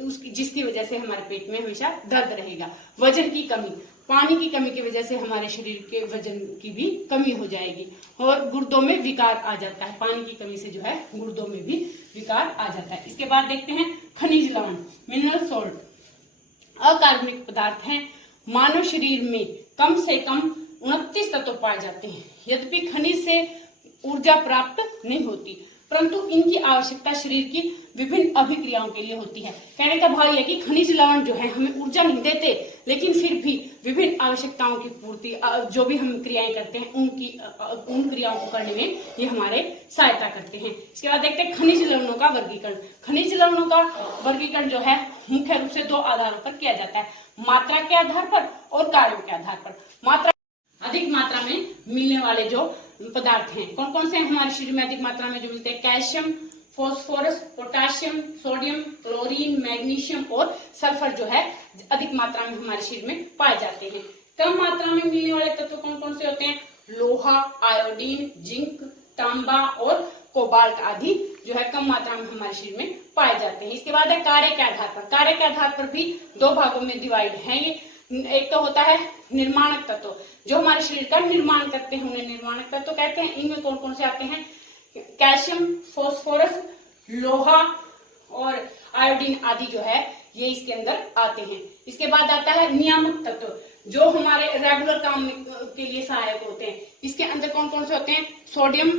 जिसकी वजह से हमारे पेट में हमेशा दर्द रहेगा। वजन की कमी। पानी की कमी की वजह से हमारे शरीर के वजन की भी कमी हो जाएगी और गुर्दों में विकार आ जाता है। पानी की कमी से जो है गुर्दों में भी विकार आ जाता है। इसके बाद देखते हैं खनिज लवण, मिनरल सॉल्ट। अकार्बनिक पदार्थ हैं। मानव शरीर में कम से कम 29 तत्व पाए जाते हैं। यद्यपि खनिज से ऊर्जा प्राप्त नहीं होती, परंतु इनकी आवश्यकता शरीर की विभिन्न अभिक्रियाओं के लिए होती है। कहने का भाव यह कि खनिज लवण जो है हमें ऊर्जा नहीं देते, लेकिन फिर भी विभिन्न आवश्यकताओं की पूर्ति, जो भी हम क्रियाएं करते हैं उन क्रियाओं को करने में ये हमारे सहायता करते हैं। इसके बाद देखते हैं खनिज लवणों का वर्गीकरण। खनिज लवणों का वर्गीकरण जो है मुख्य रूप से 2 आधारों पर किया जाता है, मात्रा के आधार पर और कार्यों के आधार पर। मात्रा, अधिक मात्रा में मिलने वाले जो पदार्थ हैं, कौन कौन से हैं हमारे शरीर में अधिक मात्रा में जो मिलते हैं? Calcium, phosphorus, potassium, sodium, chlorine, magnesium और सल्फर जो है अधिक मात्रा में हमारे शरीर में पाए जाते हैं। कम मात्रा में मिलने वाले तत्व कौन कौन से होते हैं? लोहा, आयोडीन, जिंक, तांबा और कोबाल्ट आदि जो है कम मात्रा में हमारे शरीर में पाए जाते हैं। इसके बाद है कार्य के आधार पर। कार्य के आधार पर भी 2 भागों में डिवाइड है ये। एक तो होता है निर्माणक तत्व, जो हमारे शरीर का निर्माण करते हैं, उन्हें निर्माणक तत्व कहते हैं। इनमें कौन कौन से आते हैं? कैल्शियम, फास्फोरस, लोहा और आयोडीन आदि जो है ये इसके अंदर आते हैं। इसके बाद आता है नियामक तत्व, जो हमारे रेगुलर काम के लिए सहायक होते हैं। इसके अंदर कौन कौन से होते हैं? सोडियम,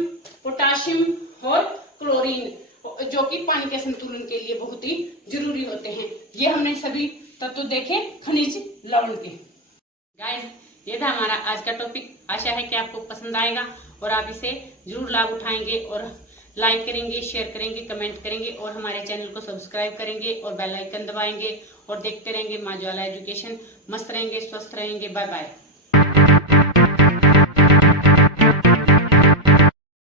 पोटाशियम और क्लोरीन, जो कि पानी के संतुलन के लिए बहुत ही जरूरी होते हैं। ये हमने सभी तत्व देखे खनिज लवण के। गाइस, ये था हमारा आज का टॉपिक। आशा है कि आपको पसंद आएगा और आप इसे जरूर लाभ उठाएंगे और लाइक करेंगे, शेयर करेंगे, कमेंट करेंगे और हमारे चैनल को सब्सक्राइब करेंगे और बेल आइकन दबाएंगे और देखते रहेंगे माँ ज्वाला एजुकेशन। मस्त रहेंगे, स्वस्थ रहेंगे। Bye bye.